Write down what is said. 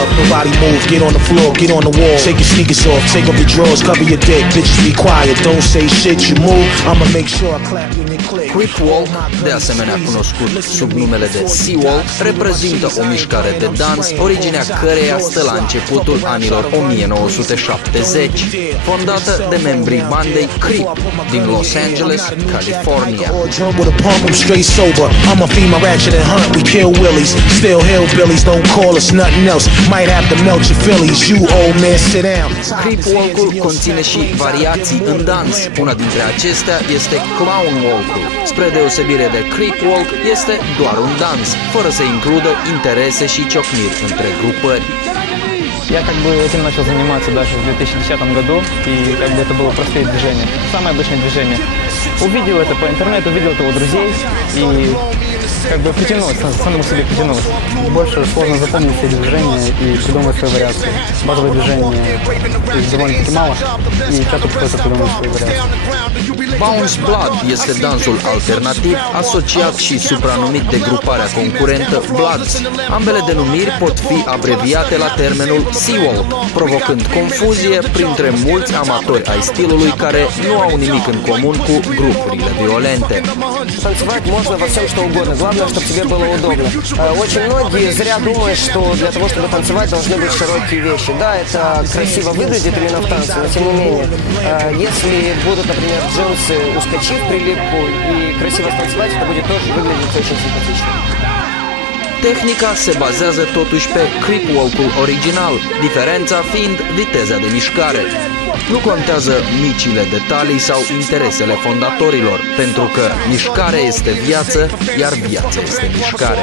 up, nobody move, get on the floor, get on the wall. Take your sneakers off, take off your drawers, cover your dick. Bitches be quiet, don't say shit, you move. I'ma make sure I clap you in your click. Creep Walk, de asemenea cunoscut sub numele de Sea Walk, reprezintă o mișcare de dans, originea căreia stă la începutul anilor 1970, fondată de membrii bandei Creep din Los Angeles, California. Creep Walk-ul conține și variații în dans. Una dintre acestea este Clown Walk-ul. Spre deosebire de Creep Walk, este doar un dans, fără să includă interese și ciocniri între grupări. Я этим начал заниматься даже в 2010 году, и это было простые движения, самое обычное движение. Увидел это по интернету, увидел это у друзей, и притянулось, самому себе притянулось. Больше сложно запомнить все движения и придумать свои вариации. Базовые движения их довольно-таки мало, и часто приходится придумать свои вариации. Bounce Blood este dansul alternativ asociat și supranumit de gruparea concurentă Bloods. Ambele denumiri pot fi abreviate la termenul Sea Walk, provocând confuzie printre mulți amatori ai stilului care nu au nimic în comun cu grupurile violente. Танцевать можно во всем, что угодно. Главное, чтобы тебе было удобно. Очень многие зря думают, что для того, чтобы танцевать, должны быть широкие вещи. Да, это красиво выглядит именно в танце, но тем не менее, если будут, например, джинсы ускочив в прилипку и красиво станцевать, это будет тоже выглядеть очень симпатично. Tehnica se bazează totuși pe Creep Walk-ul original, diferența fiind viteza de mișcare. Nu contează micile detalii sau interesele fondatorilor, pentru că mișcare este viață, iar viața este mișcare.